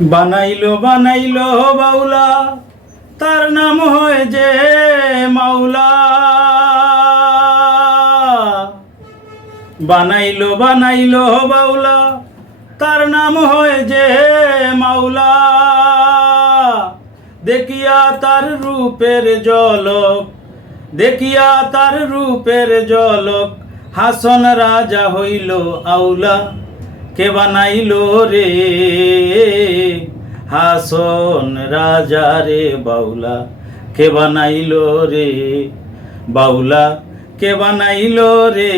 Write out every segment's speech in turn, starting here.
বানাইলো বানাইলো বাউলা, তার নাম হয় যে মাওলা। বানাইলো বানাইলো বাউলা, তার নাম হয় যে মাওলা। দেখিয়া তার রূপের ঝলক, দেখিয়া তার রূপের ঝলক, হাসন রাজা হইল আউলা। কে বানাইলো রে হাসন রাজা রে বাউলা? কে বানাইলো রে বাউলা? কে বানাইলো রে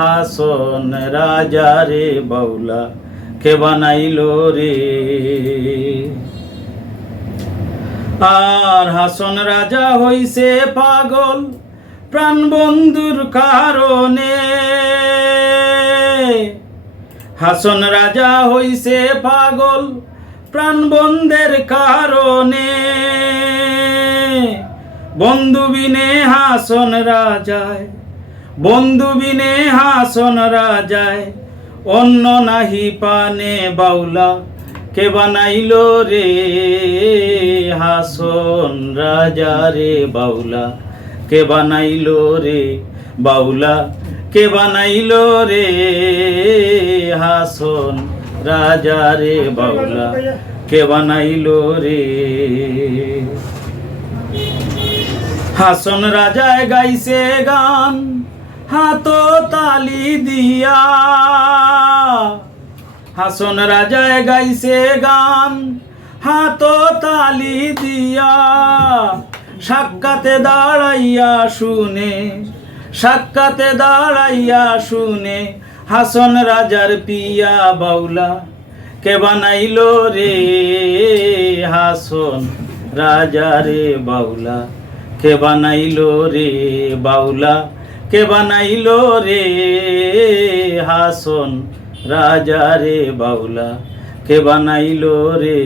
হাসন রাজা রে বাউলা? কে বানাইলো রে? আর হাসন রাজা হইছে পাগল প্রাণ বন্ধুর কারণে। হাসন রাজা হইছে পাগল প্রাণ বন্ধের কারণে। বন্ধু বিনে হাসন রাজায়, বন্ধু বিনে হাসন রাজায়, অন্য নাহি পানে বাউলা। কে বানাইলো রে হাসন রাজা রে বাউলা? কে বানাইলো রে বাউলা? কে বানাইলো রে হাসন রাজা রে বাউলা? কে বানাইলো রে? হাসন রাজায় গাইছে গান হাত তালি দিয়া। হাসন রাজায় গাইছে গান হাত তালি দিয়া। সাক্ষাতে দাঁড়াইয়া শুনে, সাক্ষাতে দাঁড়াইয়া শুনে, হাসন রাজার পিয়া বাউলা। কে বানাইলো রে হাসন রাজা রে বাউলা? কে বানাইলো রে বাউলা? কে বানাইলো রে হাসন রাজা রে বাউলা? কে বানাইলো রে?